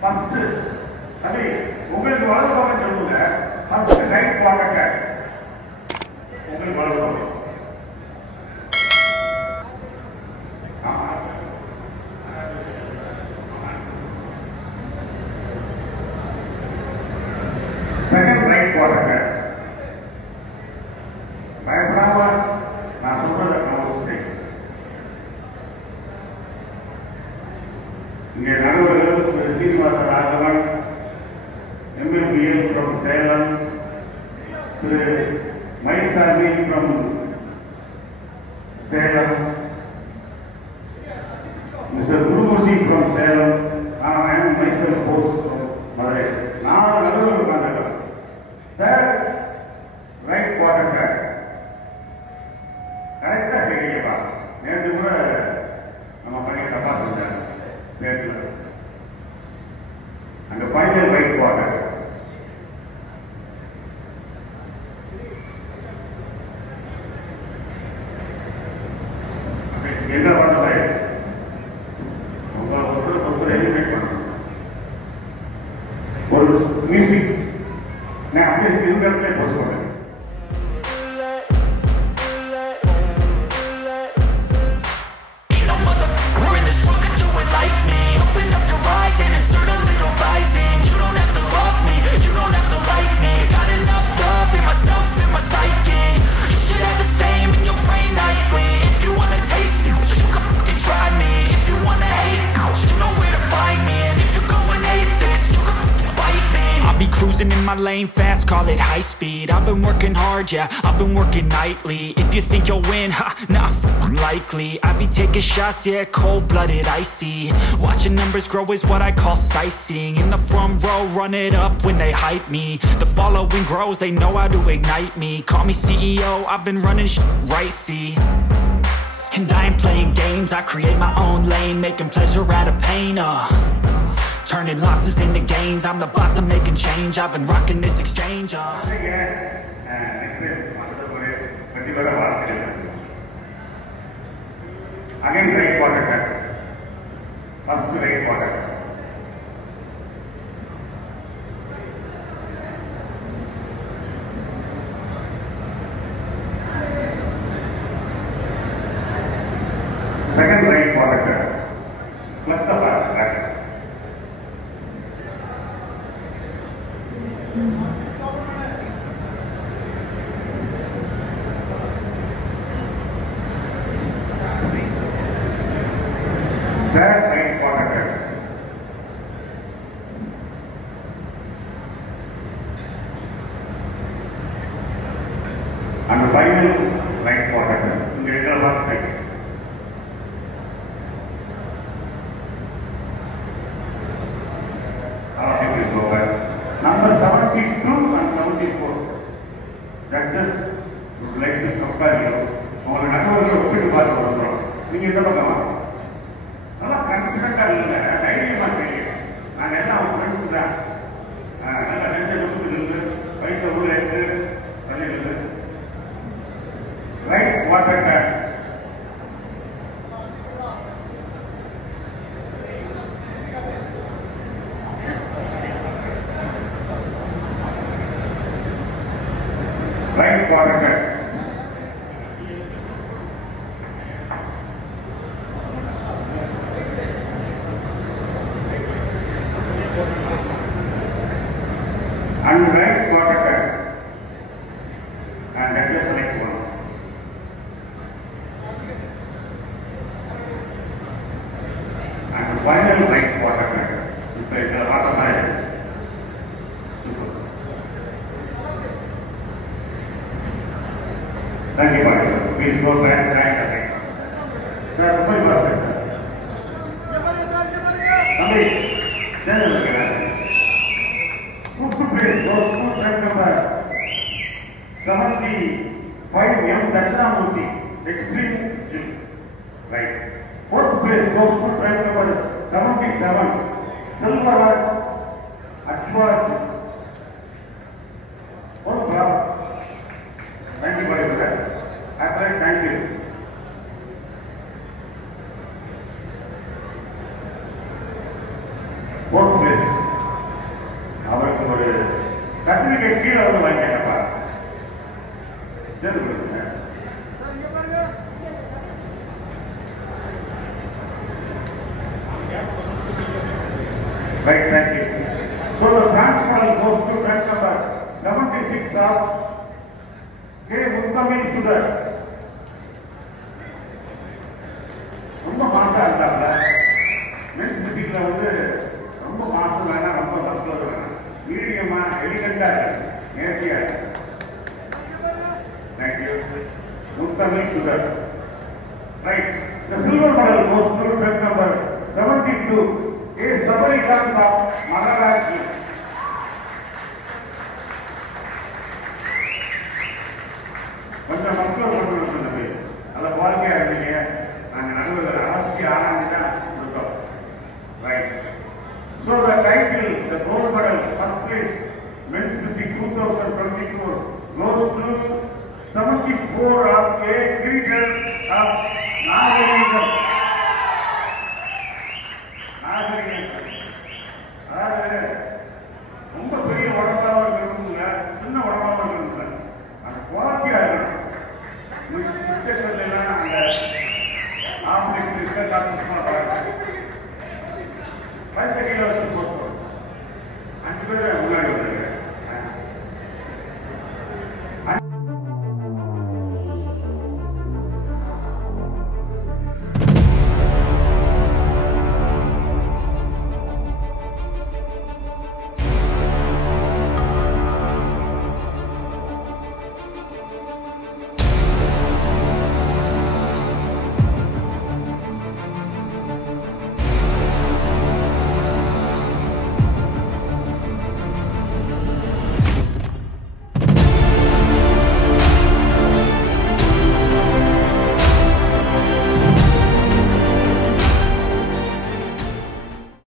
First அது உங்களுக்கு வலது பக்கம் சொல்லுங்க. ஃபர்ஸ்ட் ரைட் குவார்டர் உங்களுக்கு வலது பக்கம். செகண்ட் ரைட் குவார்டர் பயப்படாம நான் சொல்றத கவனிச்சு இங்கே நடுவர்கள் Thiru Srinivasa Raghavan MMBL from Salem, Thiru Mayilsamy from Salem, mister Gurumurthy from Salem, I am myself host from Madurai. நான் நடுவர்கள் உட்கார்ந்திருக்கிறேன். தேர்ட் ரைட் குவார்டர் கரெக்டாக செய்யப்பா. நேற்று கூட நம்ம பையன் தப்பா செஞ்சாங்க நேற்று. அந்த ஃபைனல் ரைட் குவார்டர் என்ன பண்ணல உங்களை எலிமினேட் பண்ணணும். ஒரு மியூசிக் நான் அப்படியே இருக்கிறதே போஸ்ட் பண்ணேன். Cruising in my lane fast, call it high speed. I've been working hard, yeah, I've been working nightly. If you think you'll win, ha, not likely. I be taking shots, yeah, cold-blooded, icy. Watching numbers grow is what I call sightseeing. In the front row, run it up when they hype me. The following grows, they know how to ignite me. Call me CEO, I've been running right, see. And I ain't playing games, I create my own lane, making pleasure out of pain, turning losses into gains. I'm the boss, I'm making change. I've been rocking this exchange. Again, right quarter. First right quarter. Second right quarter. Flex the back. Third right quarter. And the final right quarter. In the interval right. Number 72 and 74. Judges would like to compare you. உங்களை நடுவர்கள் ஒப்பிட்டு பார்த்து வருகிறோம். நீங்க எந்த பக்கமா? நல்லா கான்ஃபிடண்டா இல்லை, தைரியமா செய்யுங்க. நாங்கள் எல்லாம் அவங்க ஃப்ரெண்ட்ஸ் தான். நல்லா நெஞ்ச கொடுத்து நின்று வயிற்று உள்ள எடுத்து தள்ளி நின்று right water gate. Right quarter. And right quarter. And that is like one. And final right quarter. It's like a lot of time. Thank you, buddy. Please go back again. Sir, why was it, sir? Come in. Channel again. Put to place. Go track number 75 M. Dakshinamurthy. Extreme gym. Right. Fourth place goes to track number 77. Silveraj Achwaj. Fourth club. Thank you very much. Thank you. Fourth place. கீழே வந்து வாங்கிக்கப்பா. சரி கொடுங்க. Right, thank you. So the bronze medal goes to bench number 76 of K. Muthamil Sudhar. ரொம்ப மாசா இருந்தாப்ல. Men's பிசிக்ஸ்ல வந்து ரொம்ப மாசம் வேணாம், ரொம்ப சஸ்ல வேணாம், மீடியமா எலிகண்டா நேர்த்தியா. Thank you. Muthamil Sudhar. Right. The silver medal goes to bench number 72. A Sabarikant of Maharashtra. கொஞ்சம் மக்கள் கொண்டு சொன்னது அதை வாழ்க்கையா இருந்தீங்க. நாங்கள் நடுவில் அரசியல் ஆராய்ச்சி தான் கொடுத்தோம். Right. So the title the gold medal first place men's physique 2024 goes to 74 of A. Krishnan of Nagaland. அதாவது ரொம்ப பெரிய உடம்பாக இருக்கணும்ல, சின்ன உடம்பாக இருக்கணும்ல, அந்த குவாலிட்டியா இருக்கணும். எல்லாம் அந்த ஆம்பளைக்கு டாக்டர்ஸ் பைசா கிலோ